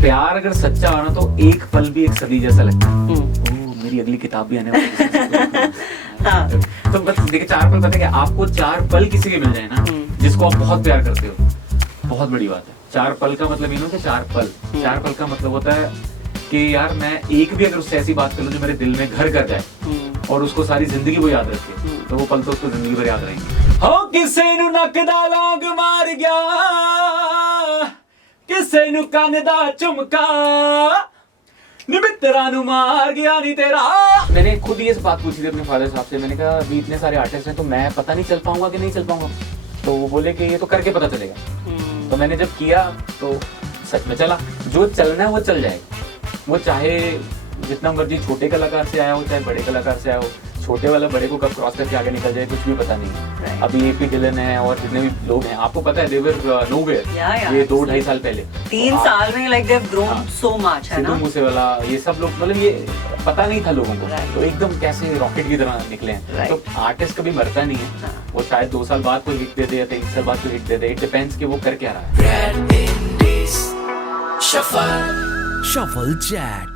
प्यार अगर सच्चा हो ना तो एक पल भी एक सदी जैसा लगता है। ओह, मेरी अगली किताब भी आने वाली है। हाँ। तो बस देखिए, 4 पल, पता है कि आपको 4 पल किसी के मिल जाए ना जिसको आप बहुत प्यार करते हो, बहुत बड़ी बात है। 4 पल का मतलब ये ना कि 4 पल, 4 पल का मतलब होता है कि यार मैं एक भी अगर उससे ऐसी बात कर लूं जो मेरे दिल में घर कर जाए और उसको सारी जिंदगी वो याद रखे, तो वो पल तो उसको जिंदगी भर याद रहेंगे। हो किसे नु नक दा लौंग मार गया, किसे नु कान दा झुमका, निमित्तरा नु मार गया नी तेरा। मैंने खुद ये बात पूछी थी अपने फादर साहब से, मैंने कहा अभी इतने सारे आर्टिस्ट हैं तो मैं पता नहीं चल पाऊंगा कि नहीं चल पाऊंगा। तो वो बोले कि ये तो करके पता चलेगा। तो मैंने जब किया तो सच में चला, जो चलना है वो चल जाएगा। वो चाहे जितना मर्जी छोटे कलाकार से आया हो चाहे बड़े कलाकार से आया हो, छोटे वाला बड़े को कब क्रॉस करके आगे निकल जाए कुछ भी पता नहीं। अभी एपी डिलन है और जितने भी लोग हैं, आपको पता है दे वर नोवेयर ये 2-2.5 साल पहले, 3 साल में like they have grown so much, है ना। सिद्धू मूसेवाला, ये सब लोग, मतलब ये पता नहीं था लोगों को, तो एकदम कैसे रॉकेट की तरह निकले हैं। तो आर्टिस्ट कभी मरता नहीं है, वो शायद 2 साल बाद कोई हिट दे दे या 3 साल बाद कोई hit they they, it depends कि वो कर क्या रहा है। Shuffle Chat.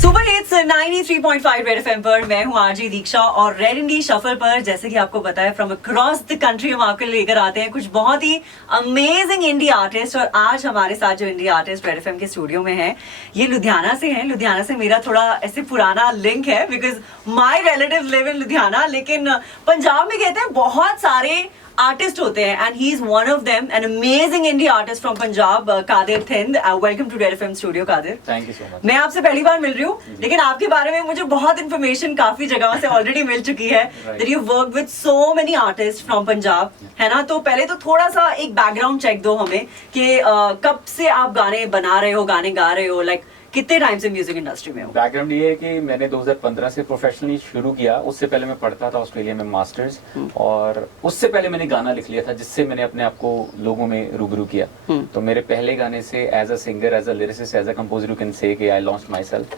Super hits 93.5 red FM पर मैं हूँ आरजी दीक्षा और रेड इंडी शफल पर जैसे कि आपको पता है फ्रॉम अक्रॉस द कंट्री हम आपके लिए लेकर आते हैं कुछ बहुत ही अमेजिंग इंडी आर्टिस्ट। और आज हमारे साथ जो इंडी आर्टिस्ट रेड एफएम के स्टूडियो में है ये लुधियाना से हैं। लुधियाना से मेरा थोड़ा ऐसे पुराना लिंक है because my relative live in Ludhiana, लेकिन पंजाब में कहते हैं बहुत सारे आर्टिस्ट होते हैं and he is one of them, an amazing indie artist from Punjab, Kadir Thind. Welcome to red FM studio Kadir. Thank you so much. मैं आपसे पहली बार मिल रही हूँ लेकिन आपके बारे में मुझे बहुत इन्फॉर्मेशन काफी जगह से ऑलरेडी मिल चुकी है that you work with so many artist from Punjab, है ना। तो पहले तो थोड़ा सा एक बैकग्राउंड चेक दो हमें कि कब से आप गाने बना रहे हो, गाने गा रहे हो, लाइक कितने टाइम से म्यूजिक इंडस्ट्री में हो? बैकग्राउंड ये है कि मैंने 2015 से प्रोफेशनली शुरू किया। उससे पहले मैं पढ़ता था ऑस्ट्रेलिया में मास्टर्स, और उससे पहले मैंने गाना लिख लिया था जिससे मैंने अपने आप को लोगों में रूबरू किया। तो मेरे पहले गाने से as a singer, as a lyricist, as a composer you can say कि आई लॉन्च्ड माई सेल्फ,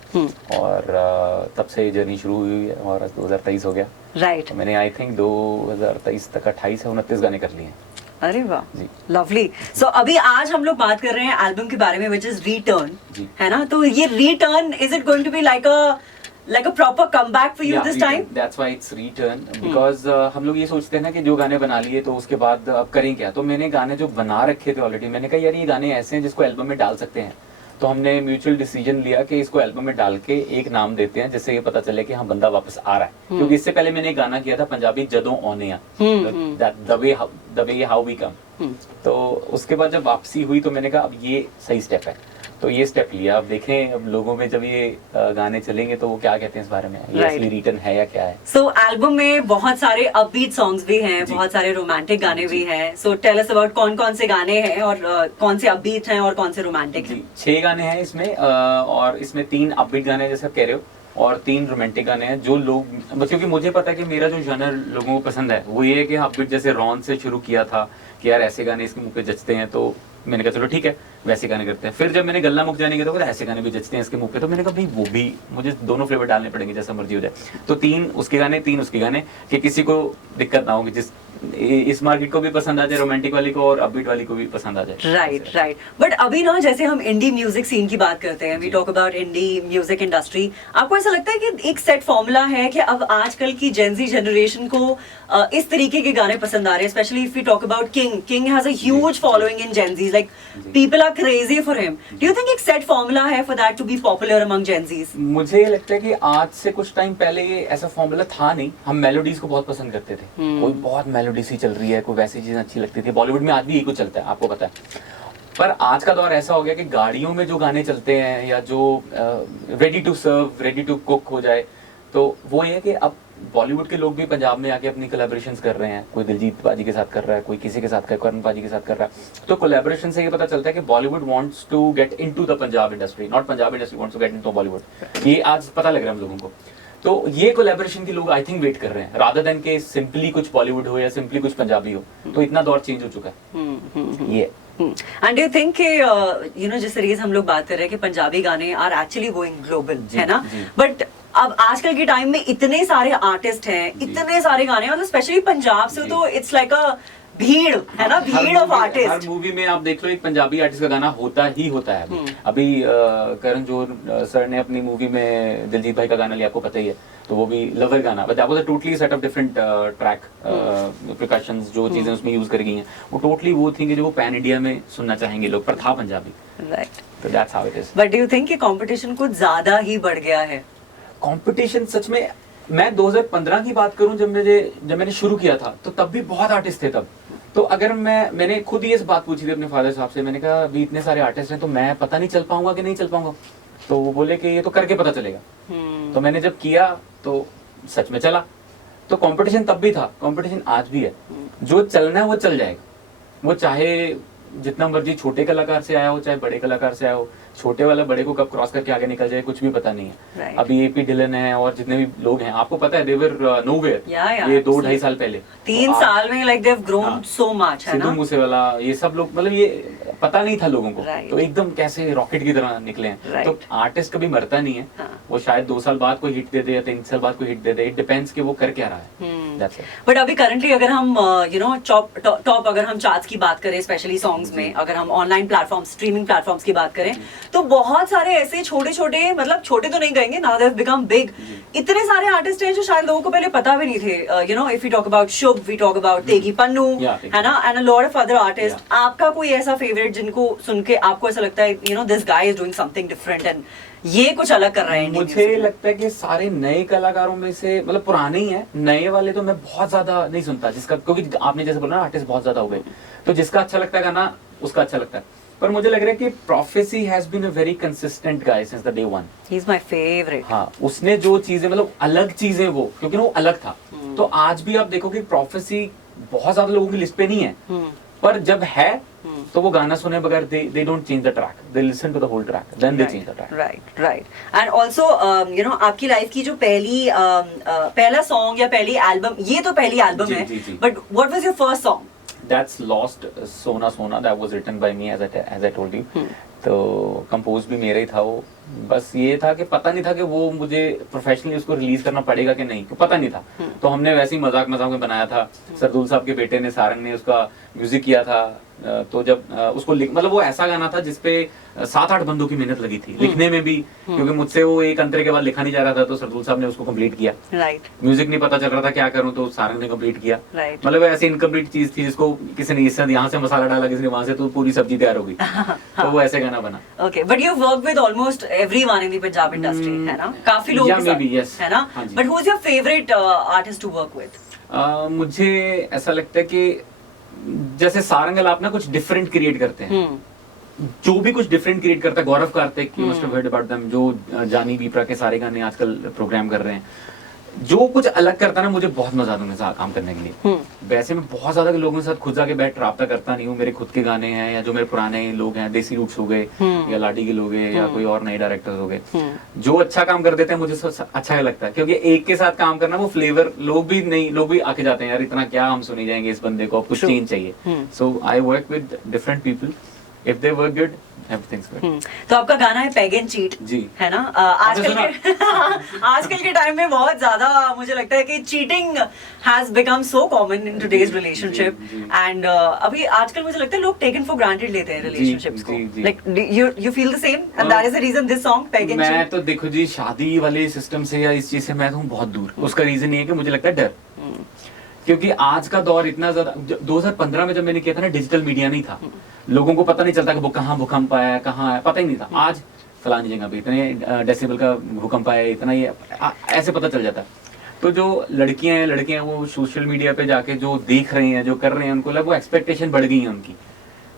और तब से जर्नी शुरू हुई है और 2023 हो गया। राइट। तो मैंने आई थिंक 2023 तक 28 या 29 गाने कर लिए हैं। अरे वाह, लवली। सो अभी आज हम लोग बात कर रहे हैं एल्बम के बारे में विच इज रिटर्न, है ना। तो ये return, is it going to be like a proper comeback for you this time? That's why it's return because हम लोग ये सोचते हैं ना कि जो गाने बना लिए तो उसके बाद अब करें क्या। तो मैंने गाने जो बना रखे थे ऑलरेडी, मैंने कहा यार ये गाने ऐसे हैं जिसको एल्बम में डाल सकते हैं। तो हमने म्यूचुअल डिसीजन लिया कि इसको एल्बम में डाल के एक नाम देते हैं जिससे ये पता चले कि हाँ बंदा वापस आ रहा है। क्योंकि इससे पहले मैंने एक गाना किया था पंजाबी जदों आने आ, the way how we come. तो उसके बाद जब वापसी हुई तो मैंने कहा अब ये सही स्टेप है, तो ये स्टेप लिया। अब देखें अब लोगों में जब ये गाने चलेंगे तो वो क्या कहते हैं इस बारे में, ये असली रिटर्न है या क्या है। सो एल्बम में बहुत सारे अपबीट सॉन्ग्स भी हैं, बहुत सारे रोमांटिक गाने भी हैं। सो टेल अस अबाउट कौन कौन से गाने हैं और कौन से अपबीट हैं और कौन से रोमांटिक हैं? 6 गाने हैं इसमें, और इसमें 3 अपबीट गाने हैं जैसे आप कह रहे हो और 3 रोमांटिक गाने हैं। जो लोग, क्योंकि मुझे पता है कि मेरा जो जॉनर लोगों को पसंद है वो ये है कि अपबीट, जैसे रॉन से शुरू किया था कि यार ऐसे गाने इसके मुंह पे जचते हैं, तो मैंने कहा चलो ठीक है वैसे गाने करते हैं। फिर जब मैंने गल्ला मुख जाने के तो ऐसे गाने भी जचते हैं इसके मुंह पे, तो मैंने कहा भाई वो भी मुझे दोनों फ्लेवर डालने पड़ेंगे जैसा मर्जी हो जाए। तो 3 उसके गाने 3 उसके गाने, कि किसी को दिक्कत ना हो कि जिस इस मार्केट को भी पसंद आ जाए, रोमांटिक वाली को और अपबीट वाली को भी पसंद आ जाए। Right right. बट अभी ना जैसे हम इंडी म्यूजिक सीन की बात करते हैं, we talk about indie music industry, आपको ऐसा लगता है कि एक सेट फॉर्मूला है कि अब आजकल की जेनजी जनरेशन को इस तरीके के गाने पसंद आ रहे हैं? Specially if we talk about king has a huge following in Gen Zs, like people are crazy for him. Do you think एक सेट फॉर्मूला है for that to be popular among Gen Zs? मुझे लगता है कि आज से कुछ टाइम पहले ये ऐसा फॉर्मूला था नहीं। हम मेलोडीज को बहुत पसंद करते थे, कोई बहुत मेलोडी सी चल रही है, कोई वैसी चीजें अच्छी लगती थी। बॉलीवुड में आज भी यही कुछ चलता है, आपको पता है। पर आज का दौर ऐसा हो गया कि गाड़ियों में जो गाने चलते हैं या जो ready to serve, ready to cook हो जाए, तो वो ये है कि अब बॉलीवुड के लोग भी पंजाब में आके अपनी कोलैबोरेशंस कर रहे हैं। कोई दिलजीत पाजी के साथ कर रहा है, कोई किसी के साथ, करण पाजी के साथ कर रहा है। तो कोलैबोरेशन से ये पता चलता है कि Bollywood wants to get into the Punjab industry, not Punjab industry wants to get into Bollywood. ये आज पता लग रहा है हम लोगों को। तो ये कोलैबोरेशन की लोग आई थिंक वेट कर रहे हैं, रादर देन के सिंपली कुछ बॉलीवुड हो या सिंपली कुछ पंजाबी हो। तो इतना दौर चेंज हो चुका है ये। And you think you know जिस तरीके से हम लोग बात कर रहे हैं कि पंजाबी गाने आर एक्चुअली गोइंग ग्लोबल, है ना। बट अब आजकल के टाइम में इतने सारे आर्टिस्ट हैं, इतने सारे गाने, मतलब स्पेशली पंजाब से तो इट्स लाइक अ भीड़ है ना, भीड़ ऑफ हर आर्टिस्ट। मूवी में आप देख लो एक पंजाबी आर्टिस्ट का गाना होता है अभी करण जौहर सर ने अपनी मूवी में दिलजीत भाई का गाना लिया, आपको पता ही है, तो वो भी लवर गाना, but that was a totally set of different track, precautions जो चीजें उसमें यूज करी गई हैं वो टोटली वो थी कि जो वो पैन इंडिया में सुनना चाहेंगे लोग, पर था पंजाबी, राइट। तो that's how it is. But do you think कि कंपटीशन कुछ ज्यादा ही बढ़ गया है? कंपटीशन सच में, मैं 2015 की बात करूं जब मैंने शुरू किया था तो तब भी बहुत आर्टिस्ट थे तब, तो अगर मैंने खुद ही इस बात पूछी थी अपने फादर साहब से, मैंने कहा अभी इतने सारे आर्टिस्ट हैं तो मैं पता नहीं चल पाऊंगा कि नहीं चल पाऊंगा, तो वो बोले कि ये तो करके पता चलेगा। तो मैंने जब किया तो सच में चला, तो कंपटीशन तब भी था, कंपटीशन आज भी है, जो चलना है वो चल जाएगा, वो चाहे जितना मर्जी छोटे कलाकार से आया हो चाहे बड़े कलाकार से आया हो, छोटे वाला बड़े को कब क्रॉस करके आगे निकल जाए कुछ भी पता नहीं है। Right. अभी एपी डिलन है और जितने भी लोग हैं, आपको पता है देवर नोवेयर, ये 2-2.5 साल पहले, 3 साल में like they have grown so much, है सिद्धू ना? मूसेवाला, ये सब लोग, मतलब ये पता नहीं था लोगों को, Right. तो एकदम कैसे रॉकेट की तरह निकले हैं। Right. तो आर्टिस्ट कभी मरता नहीं है, हाँ. वो शायद 2 साल बाद कोई हिट दे दे या 3 साल बाद कोई hit they they, it depends कि वो कर क्या रहा है। That's it. बट अभी करंटली अगर हम यू नो टॉप अगर हम चार्ट्स की बात करें, स्पेशली सॉन्ग्स में, अगर हम ऑनलाइन प्लेटफॉर्म, स्ट्रीमिंग प्लेटफॉर्म्स की बात करें, तो बहुत सारे ऐसे छोटे छोटे, मतलब छोटे तो नहीं कहेंगे, now they have become big, इतने सारे आर्टिस्ट हैं जो शायद लोगों को पहले पता भी नहीं थे। You know, if we talk about Shubh, we talk about Tegi Pannu, है ना, and a lot of other artist. आपका कोई ऐसा फेवरेट जिनको सुन के आपको ऐसा लगता है you know this guy is doing something different and ये कुछ अलग कर रहे हैं? मुझे लगता है कि सारे नए कलाकारों में से, मतलब पुराने ही हैं, नए वाले तो मैं बहुत ज्यादा नहीं सुनता, जिसका, क्योंकि आपने जैसे बोला ना आर्टिस्ट बहुत ज्यादा हो गए, तो जिसका अच्छा लगता है गाना उसका अच्छा लगता है, पर मुझे लग रहा है कि Prophecy has been a very consistent guy since the day one. He is my favourite. हाँ, उसने जो चीजें, मतलब अलग चीजें वो, क्योंकि वो अलग था, तो आज भी आप देखो कि प्रोफेसी बहुत ज्यादा लोगों की लिस्ट पे नहीं है, पर जब है तो वो गाना सुने बगैर they don't change the track, they listen to the whole track, then they change the track. Right. And also you know आपकी लाइफ की जो पहला सॉन्ग या पहली एल्बम, ये तो पहली एल्बम है, but what was your first song? That's Lost Sona Sona, that was written by me as I told you. तो कंपोज भी मेरा ही था वो, बस ये था कि पता नहीं था कि वो मुझे प्रोफेशनली उसको रिलीज करना पड़ेगा कि नहीं, पता नहीं था, तो हमने वैसे ही मजाक में बनाया था। सरदुल साहब के बेटे ने, सारंग ने उसका म्यूजिक किया था, तो जब उसको मतलब वो ऐसा गाना था जिसपे 7-8 बंदों की मेहनत लगी थी लिखने में भी, क्योंकि मुझसे वो एक अंतरे के बाद लिखा नहीं जा रहा था, तो सरदुल साहब ने उसको कंप्लीट किया। राइट। म्यूजिक नहीं पता चल रहा था क्या करूं, तो सारंग ने कंप्लीट किया। Right. मतलब ऐसी इनकम्प्लीट चीज थी जिसको किसी ने यहाँ से मसाला डाला, किसी ने वहां से, तो पूरी सब्जी तैयार हो गई। तो वो ऐसे गाना बना। Okay, but you work with almost everyone in the Punjab industry, है ना, काफी लोग Yeah, maybe, yes. है ना, but who is your favourite artist to work with? मुझे ऐसा लगता है कि जैसे सारंग आप ना कुछ डिफरेंट क्रिएट करते हैं, जो भी कुछ डिफरेंट क्रिएट करता है, Gaurav Kartik, you must have heard about them, जो जानी बीपरा के सारे गाने आजकल प्रोग्राम कर रहे हैं, जो कुछ अलग करता है ना, मुझे बहुत मजा आता है उनके साथ काम करने के लिए। वैसे मैं बहुत ज्यादा लोगों के साथ खुद जाके बैठ राब्ता करता नहीं हूँ, मेरे खुद के गाने हैं या जो मेरे पुराने लोग हैं, देसी रूट्स हो गए या लाडी के लोग हैं या कोई और नए डायरेक्टर्स हो गए, जो अच्छा काम कर देते हैं मुझे अच्छा लगता है, क्योंकि एक के साथ काम करना वो फ्लेवर, लोग भी आके जाते हैं, यार इतना क्या हम सुनी जाएंगे इस बंदे को, कुछ चेंज चाहिए। So I work with different people, if they work good, everything's good. तो आपका गाना है पैग एंड चीट, जी, है ना, आजकल के टाइम में बहुत ज्यादा मुझे लगता है कि cheating has become so common in today's relationship, and अभी आजकल मुझे लगता है लोग टेकन फॉर ग्रांटेड लेते हैं रिलेशनशिप्स को, like you feel the same, and that is the reason this song peg and cheat. मैं तो देखो जी, शादी वाले सिस्टम से या इस चीज से मैं तो हूँ बहुत दूर। उसका रीजन ये है कि मुझे लगता है डर, क्योंकि आज का दौर इतना ज्यादा, 2015 में जब मैंने किया था ना, डिजिटल मीडिया नहीं था, लोगों को पता नहीं चलता कि वो कहाँ भूकंप आया है, कहाँ है, पता ही नहीं था। आज फलानी जगह पे इतने डेसिबल का भूकंप आया है, इतना ये ऐसे पता चल जाता है। तो जो लड़कियां हैं वो सोशल मीडिया पे जाके जो देख रहे हैं, जो कर रहे हैं, उनको लग वो एक्सपेक्टेशन बढ़ गई है उनकी,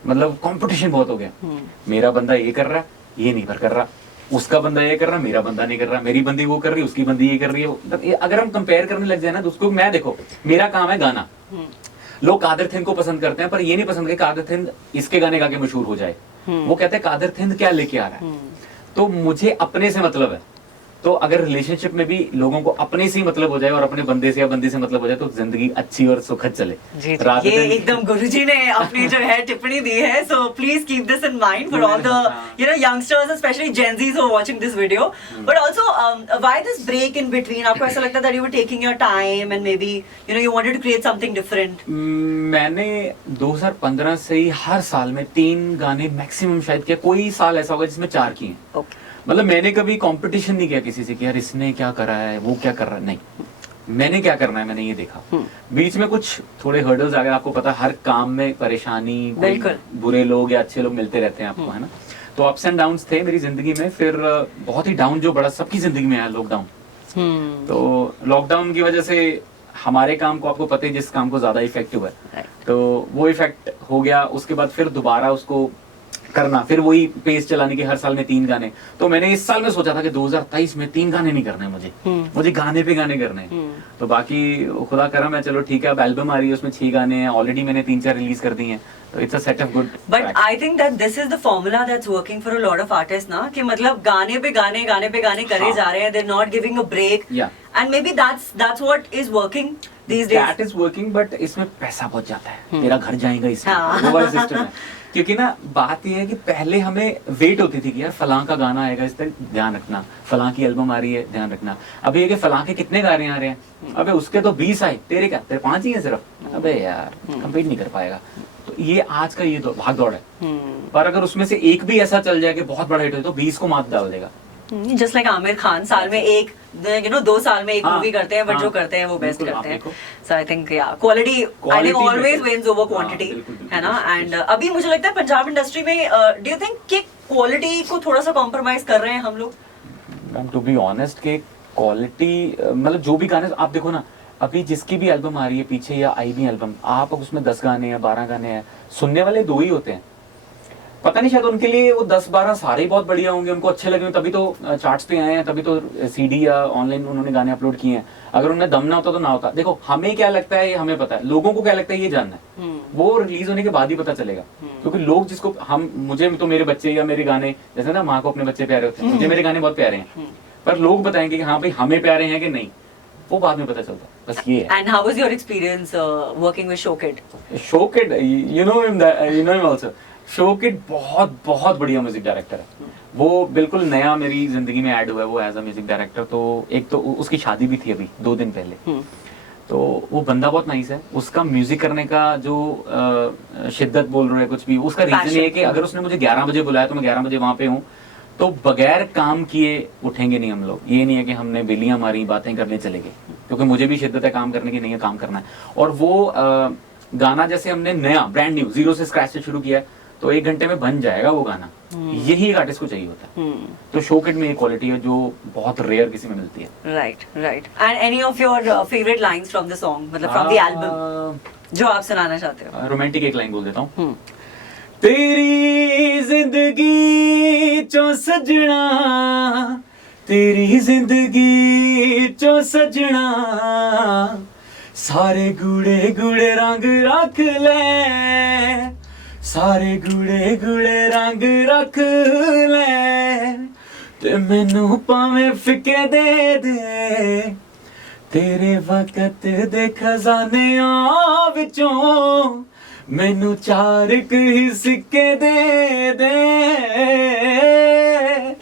मतलब कंपटीशन बहुत हो गया। मेरा बंदा ये कर रहा है, ये नहीं कर रहा, उसका बंदा ये कर रहा, मेरा बंदा नहीं कर रहा, मेरी बंदी वो कर रही है, उसकी बंदी ये कर रही है। मतलब अगर हम कंपेयर करने लग जाए ना, तो उसको, मैं देखो मेरा काम है गाना, लोग कादर थिंद को पसंद करते हैं, पर ये नहीं पसंद कि कादर थिंद इसके गाने गा के मशहूर हो जाए। वो कहते हैं कादर थिंद क्या लेके आ रहा है, तो मुझे अपने से मतलब है, तो अगर रिलेशनशिप में भी लोगों को अपने से ही मतलब हो जाए और अपने बंदे से या बंदी से मतलब हो जाए तो जिंदगी अच्छी और सुखद चले। जी, Rather ये than- एकदम गुरुजी ने अपनी जो है टिप्पणी दी है, so please keep this in mind for all the youngsters, specially Gen Zs who are watching this video. But also why this break in between? आपको ऐसा लगता है that you were taking your time and maybe you wanted to create something different? मैंने 2015 से ही हर साल में 3 गाने maximum शायद किया, कोई साल ऐसा होगा जिसमें 4 किए। ओके, मतलब मैंने कभी कंपटीशन नहीं किया किसी से कि यार इसने क्या करा है, वो क्या कर रहा है, नहीं, मैंने क्या करना है मैंने ये देखा। बीच में कुछ थोड़े हर्डल्स आ गए, आपको पता है हर काम में परेशानी, कोई बिल्कुल। बुरे लोग या अच्छे लोग मिलते रहते हैं आपको, है ना। तो अप्स एंड डाउन्स थे मेरी जिंदगी में। फिर बहुत ही डाउन जो बड़ा सबकी जिंदगी में आया, लॉकडाउन। तो लॉकडाउन की वजह से हमारे काम को, आपको पता है जिस काम को ज्यादा इफेक्ट हुआ है, तो वो इफेक्ट हो गया। उसके बाद फिर दोबारा उसको करना, फिर वही पेस चलाने के हर साल में 3 गाने। तो मैंने इस साल में सोचा था कि 2023 में 3 गाने नहीं करने मुझे, मुझे गाने पे गाने करने हैं। तो बाकी खुदा करम है, चलो ठीक है। अब एल्बम आ रही है, उसमें 6 गाने हैं ऑलरेडी, मैंने 3-4 रिलीज कर दिए हैं। तो it's a set of good. But I think that this is the formula that's working for a lot of artist ना, कि मतलब गाने पे गाने करे हाँ। जा रहे हैं, they are not giving a break, and maybe that's what is working these days. That is working, but इसमें पैसा बहुत जाता है, तेरा घर जाएगा इसमें, हाँ। वो वाला सिस्टम है। क्योंकि ना बात ये है कि पहले हमें वेट होती थी कि यार फलां का गाना आएगा, इस तक ध्यान रखना, फलां की एल्बम आ रही है ध्यान रखना। अभी ये कि फलां के कितने गाने आ रहे हैं, अबे उसके तो 20 आए, तेरे क्या, तेरे 5 ही हैं सिर्फ, अबे यार कंप्लीट नहीं कर पाएगा। तो ये आज का ये तो भाग दौड़ है। पर अगर उसमें से एक भी ऐसा चल जाए कि बहुत बड़ा हिट हो तो 20 को मात डाल देगा। जस्ट लाइक आमिर खान साल में एक 2 साल में एक हाँ, मूवी करते हैं, बट हाँ, जो करते हैं वो बेस्ट बिल्कुल, करते आप हैं। देखो। So I think quality I think always better। Wins over हाँ, क्वांटिटी, बिल्कुल, बिल्कुल, है ना। बिल्कुल, एंड अभी मुझे लगता है पंजाब इंडस्ट्री में डू यू थिंक कि क्वालिटी को थोड़ा सा कॉम्प्रोमाइज कर रहे हैं हम लोग? मैम टू बी ऑनेस्ट के क्वालिटी, मतलब जो भी गाने आप देखो ना, अभी जिसकी भी एल्बम आ रही है पीछे या आई भी एल्बम, आप उसमें 10 गाने या 12 गाने हैं, सुनने वाले 2 ही होते हैं। पता नहीं शायद उनके लिए वो 10-12 सारे ही बहुत बढ़िया होंगे, उनको अच्छे लगे, तभी तो चार्ट्स पे आए हैं, तभी तो सीडी या ऑनलाइन उन्होंने गाने अपलोड किए हैं। अगर उनमें दम ना होता तो ना होता। देखो हमें क्या लगता है ये हमें पता है, लोगों को क्या लगता है ये जानना है, वो रिलीज होने के बाद ही पता चलेगा। क्योंकि लोग जिसको हम, मुझे तो मेरे बच्चे या मेरे गाने, जैसे ना माँ को अपने बच्चे प्यारे होते हैं, मुझे मेरे गाने बहुत प्यारे हैं, पर लोग बताएंगे कि हाँ भाई हमें प्यारे हैं कि नहीं, वो बाद में पता चलता है। बस ये है। And how was your experience working with शोकिड? शोकिड, यू नो हिम आल्सो। शोकिड बहुत बहुत बढ़िया म्यूजिक डायरेक्टर है। वो बिल्कुल नया मेरी जिंदगी में ऐड हुआ है वो एज अ म्यूजिक डायरेक्टर। तो एक तो उसकी शादी भी थी अभी 2 दिन पहले, तो वो बंदा बहुत नाइस है। उसका म्यूजिक करने का जो शिद्दत बोल रहे हैं कुछ भी, उसका रीजन ये है कि अगर उसने मुझे 11 बजे बुलाया तो मैं 11 बजे वहां पे हूँ, तो बगैर काम किए उठेंगे नहीं हम लोग। ये नहीं है कि हमने बेलियां मारी बातें करने चले गए, क्योंकि मुझे भी शिद्दत है काम करने की, नहीं है काम करना है। और वो गाना जैसे हमने नया ब्रांड न्यू 0 से स्क्रैच से शुरू किया है, तो 1 घंटे में बन जाएगा वो गाना। यही एक आर्टिस्ट को चाहिए होता है। तो शोकिड में एक क्वालिटी है जो बहुत रेयर किसी में मिलती है। Right right. And any of your favourite lines from the song, मतलब फ्रॉम द एल्बम जो आप सुनाना चाहते हो? रोमांटिक एक लाइन बोल देता हूँ। तेरी जिंदगी चो सजना, तेरी जिंदगी चो सजना, सारे गूढ़े गूढ़े रंग रख ले, सारे गूढ़े गूढ़े रंग रख ले, ते मैनू भावें फिके दे दे, तेरे वक्त दे खजाने विचों मैनू 4 ही सिक्के दे दे।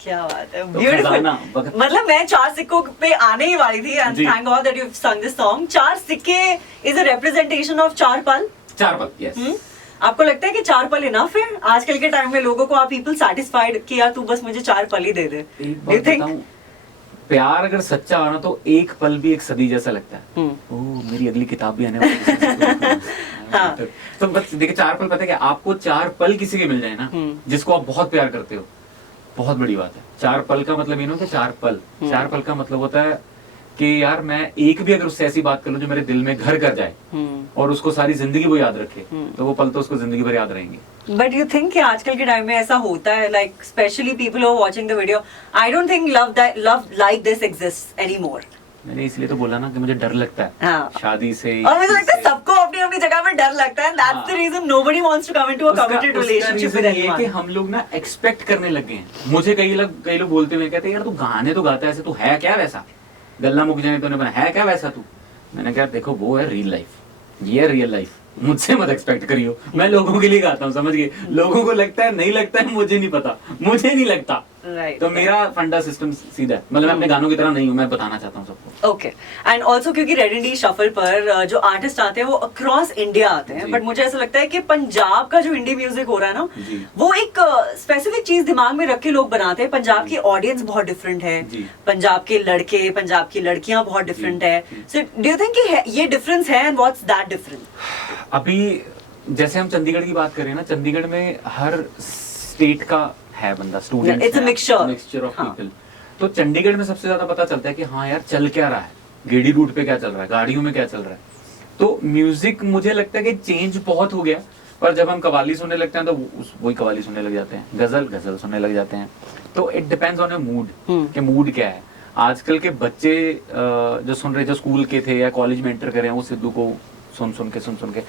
क्या बात है, तो ब्यूटीफुल। खजाना, वक्त- मतलब मैं 4 सिक्कों पे आने ही वाली थी, एंड जी। Thank God that you sang this song. 4 सिक्के इज अ रिप्रेजेंटेशन ऑफ 4 पल। 4 पल, यस। आपको लगता है कि 4 पल इनफ है आजकल के टाइम में? लोगों को आप पीपल सेटिस्फाइड कि यार तू बस मुझे 4 पल ही दे दे? एक डू बात यू थिंक? बताऊं, प्यार अगर सच्चा हो ना तो 1 पल भी एक सदी जैसा लगता है। ओह मेरी अगली किताब भी आने वाली है। हाँ। तो बस देखिए 4 पल, पता है क्या, आपको 4 पल किसी के मिल जाए ना जिसको आप बहुत प्यार करते हो, बहुत बड़ी बात है। 4 पल का मतलब ये ना कि 4 पल, 4 पल का मतलब होता है कि यार मैं एक भी अगर उससे ऐसी बात कर लूं जो मेरे दिल में घर कर जाए और उसको सारी जिंदगी वो याद रखे, तो वो पल तो उसको जिंदगी भर याद रहेंगे। बट यू थिंक कि आजकल के टाइम में ऐसा होता है, like specially people who are watching the video, I don't think love like this exist anymore. मैंने इसलिए तो बोला ना कि मुझे डर लगता है हाँ। शादी से। और मुझे लगता है सबको अपनी अपनी कोई जगह पर डर लगता है, that's the reason nobody wants to come into a committed relationship with ये कि anyone. हम लोग ना एक्सपेक्ट करने लगे हैं। मुझे कई लोग बोलते हुए कहते हैं यार तू गाने तो गाता है ऐसे, तू है क्या वैसा, गल्ला मुक जाने तो बना है क्या वैसा तू। मैंने कहा देखो वो है रियल लाइफ, ये है रियल लाइफ, मुझसे मत एक्सपेक्ट करियो। मैं लोगों के लिए गाता हूँ, समझ गए। लोगों को लगता है नहीं लगता है, मुझे नहीं पता, मुझे नहीं लगता। Right. तो मेरा फंडा सिस्टम सीधा है, मतलब मैं अपने गानों की तरह नहीं हूँ, मैं बताना चाहता हूँ सबको। ओके, एंड ऑल्सो क्योंकि रेड इंडी शफल पर जो आर्टिस्ट आते हैं वो अक्रॉस इंडिया आते हैं, जी। बट मुझे ऐसा लगता है कि पंजाब का जो इंडी म्यूजिक हो रहा है ना, जी। वो एक स्पेसिफिक चीज दिमाग में रख के लोग बनाते हैं। पंजाब की ऑडियंस बहुत डिफरेंट है, जी। पंजाब के लड़के, पंजाब की लड़कियां बहुत डिफरेंट है। सो डू यू थिंक कि ये डिफरेंस है, एंड व्हाट्स दैट डिफरेंस? अभी जैसे हम चंडीगढ़ की बात करें ना, चंडीगढ़ में हर स्टेट का है बंदा, student, it's a mixture of हाँ। पीपल। तो चंडीगढ़ में सबसे ज्यादा पता चलता है कि हाँ यार चल क्या रहा है, गेड़ी रूट पे क्या चल रहा है, गाड़ियों में क्या चल रहा है। तो म्यूजिक मुझे लगता है कि चेंज बहुत हो गया, पर जब हम कवाली सुनने लगते हैं तो वही कवाली सुनने लग जाते हैं, गजल सुनने लग जाते हैं। तो it depends on your mood, कि मूड क्या है। आजकल के बच्चे जो सुन रहे, जो स्कूल के थे या कॉलेज में एंटर करे हैं, वो सिद्धू को सुन के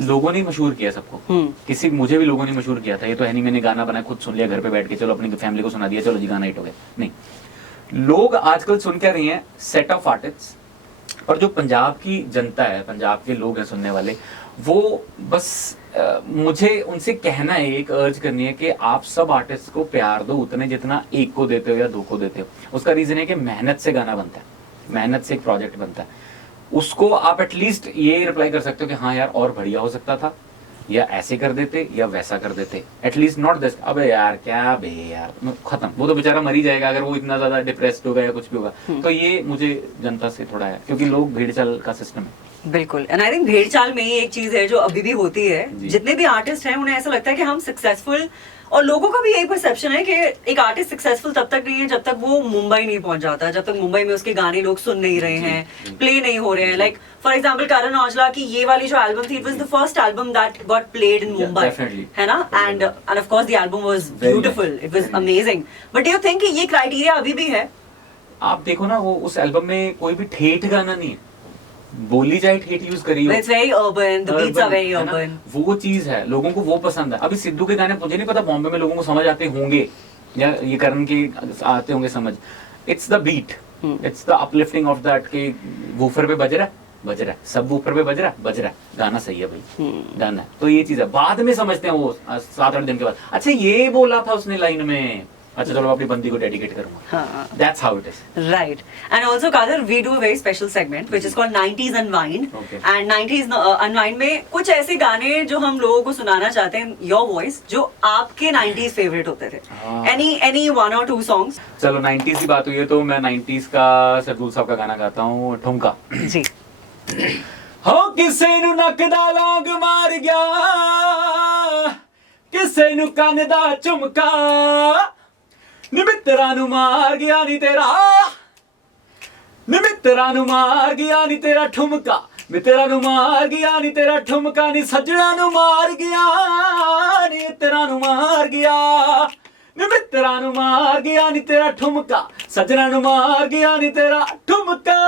लोगों ने मशहूर किया सबको। किसी मुझे भी लोगों ने मशहूर किया था, ये तो है नहीं मैंने गाना बनाया खुद सुन लिया घर पे बैठ के, चलो अपनी फैमिली को सुना दिया, चलो जी गाना हिट हो गया। नहीं, लोग आजकल सुन क्या रही हैं, सेट ऑफ आर्टिस्ट। और जो पंजाब की जनता है, पंजाब के लोग हैं सुनने वाले, वो बस मुझे उनसे कहना है, एक अर्ज करनी है कि आप सब आर्टिस्ट को प्यार दो उतने जितना एक को देते हो या दो को देते हो। उसका रीजन है कि मेहनत से गाना बनता है, मेहनत से एक प्रोजेक्ट बनता है। उसको आप एटलीस्ट ये रिप्लाई कर सकते हो कि हाँ यार और बढ़िया हो सकता था, या ऐसे कर देते या वैसा कर देते। एटलीस्ट नॉट दिस, अबे यार क्या बे यार, खत्म। वो तो बेचारा मर ही जाएगा अगर वो इतना ज्यादा डिप्रेस्ड होगा या कुछ भी होगा। तो ये मुझे जनता से थोड़ा है, क्योंकि लोग भीड़ चाल का सिस्टम है। बिल्कुल, एंड आई थिंक भेड़ चाल में ही एक चीज है जो अभी भी होती है। जी। जितने भी आर्टिस्ट हैं उन्हें ऐसा लगता है कि हम सक्सेसफुल, और लोगों का भी यही परसेप्शन है कि एक आर्टिस्ट सक्सेसफुल तब तक नहीं है जब तक वो मुंबई नहीं पहुंच जाता, जब तक मुंबई में उसके गाने लोग सुन नहीं रहे हैं, प्ले नहीं हो रहे हैं। Like for example Karan Aujla की ये वाली जो एल्बम थी, it was the first album that got played in Mumbai, definitely. है ना? End of course the album was beautiful, it was amazing. But do you think कि ये क्राइटेरिया अभी भी है? आप देखो ना, वो उस एल्बम में कोई भी ठेठ गाना नहीं है, बोली जाए ठेठ यूज करी हो। It's very urban, the beats are very है ना? urban. वो चीज है, लोगों को वो पसंद है। अभी सिद्धू के गाने मुझे नहीं पता बॉम्बे में लोगों को समझ आते होंगे या ये करण के आते होंगे समझ। It's the beat, it's the uplifting of that के वूफर पे बज रहा है, सब वूफर पे बज रहा है, गाना सही है भाई, गाना है। तो ये चीज है, बाद में समझते हैं वो 7-8 दिन के बाद, अच्छा ये बोला था उसने लाइन में, अच्छा चलो अपनी बंदी को डेडिकेट करूंगा। That's how it is. Right. And also, Kader, we do a very special segment which is called 90s Unwind. Okay. And 90s Unwind में कुछ ऐसे गाने जो हम लोगों को सुनाना चाहते हैं, your voice, जो आपके 90s फेवरेट होते थे। हाँ। Any one or two songs? चलो 90s की बात हुई है तो मैं 90s का सरदूल साहब का गाना गाता हूँ, ठुमका। जी। हो किसे नु नक दा लौंग मार गया, किसे नु कन दा झुमका, निमित्तरां नु मार गया नी तेरा, निमित्तरां नु मार गया नी तेरा ठुमका, मित्तरां नु मार गया नी तेरा ठुमका, नी सजणा नु मार गया नी तेरा नु मार गया, निमित्तरां नु मार गया नी तेरा ठुमका, सजणा नु मार गया नी तेरा ठुमका।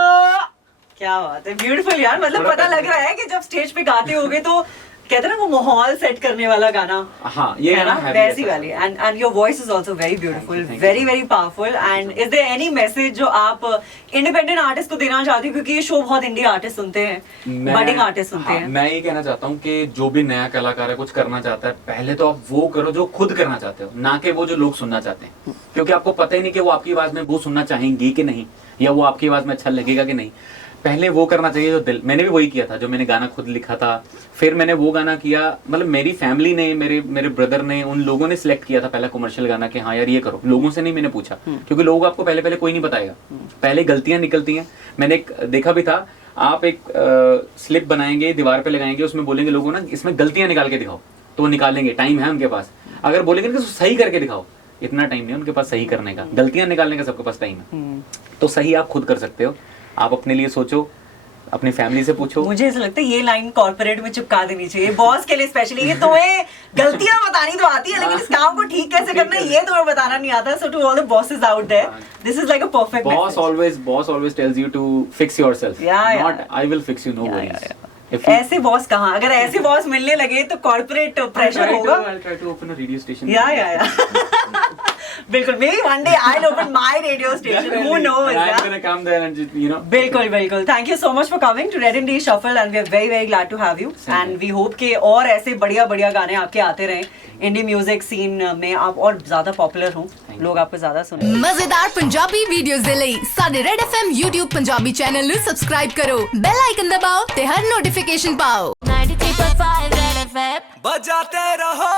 क्या बात है, ब्यूटीफुल यार। मतलब पता लग रहा है कि जब स्टेज पे गाते होगे तो कहते हैं ना वो माहौल सेट करने वाला गाना। हाँ, ये है ना, heavy वैसी ऐसा। वाली। And your voice is also very beautiful, Thank you. Very very powerful. And is there any message जो आप इंडिपेंडेंट आर्टिस्ट को देना चाहते हो, क्योंकि ये शो बहुत इंडी आर्टिस्ट सुनते हैं, बडिंग आर्टिस्ट सुनते हैं। मैं ये कहना चाहता हूँ कि जो भी नया कलाकार है, कुछ करना चाहता है, पहले तो आप वो करो जो खुद करना चाहते हो, ना कि वो जो लोग सुनना चाहते हैं। क्योंकि आपको पता ही नहीं कि वो आपकी आवाज में वो सुनना चाहेंगी कि नहीं, या वो आपकी आवाज में अच्छा लगेगा कि नहीं। पहले वो करना चाहिए जो दिल। मैंने भी वही किया था, जो मैंने गाना खुद लिखा था, फिर मैंने वो गाना किया। मतलब मेरी फैमिली ने, मेरे ब्रदर ने, उन लोगों ने सिलेक्ट किया था पहला कमर्शियल गाना कि हाँ यार ये करो। लोगों से नहीं मैंने पूछा, क्योंकि लोग आपको पहले कोई नहीं बताएगा, पहले गलतियां निकलती हैं। मैंने एक देखा भी था, आप एक स्लिप बनाएंगे, दीवार पे लगाएंगे, उसमें बोलेंगे लोगों ना इसमें गलतियां निकाल के दिखाओ, तो वो निकालेंगे, टाइम है उनके पास। अगर बोलेंगे कि सही करके दिखाओ, इतना टाइम नहीं है उनके पास सही करने का, गलतियां निकालने का सबके पास टाइम है। तो सही आप खुद कर सकते हो, आप अपने लिए सोचो, अपनी फैमिली से पूछो। मुझे ऐसा लगता है ये लाइन कॉर्पोरेट में चिपका देनी चाहिए, बॉस के लिए स्पेशली, कि तुम्हें गलतियां बतानी तो आती है, लेकिन इस काम को ठीक कैसे करना है ये तुम्हें बताना नहीं आता। So to all the bosses out there, this is like a perfect boss always tells you to fix yourself, Yeah, not I will fix you, no worries. If you- ऐसे बॉस कहाँ, अगर ऐसे बॉस मिलने लगे तो corporate pressure होगा. I'll try to open a radio station. Yeah. बिल्कुल, maybe one day I'll open my radio station. Who Definitely. knows? And I'm Yeah? gonna come there and just, you know. बिल्कुल. Thank you so much for coming to Red Indie Shuffle and we are very glad to have you. Same And we hope कि और ऐसे बढ़िया गाने आपके आते रहें. Indie music scene में आप और ज्यादा पॉपुलर हो, लोग आपको ज्यादा सुने. ਮਜ਼ੇਦਾਰ ਪੰਜਾਬੀ ਵੀਡੀਓਜ਼ ਦੇ ਲਈ ਸਾਡੇ red FM YouTube Punjabi channel ਨੂੰ ਸਬਸਕ੍ਰਾਈਬ ਕਰੋ, ਬੈਲ ਆਈਕਨ ਦਬਾਓ ਤੇ ਹਰ ਨੋਟੀਫਿਕੇਸ਼ਨ ਪਾਓ. 93.5 Red FM बजाते रहो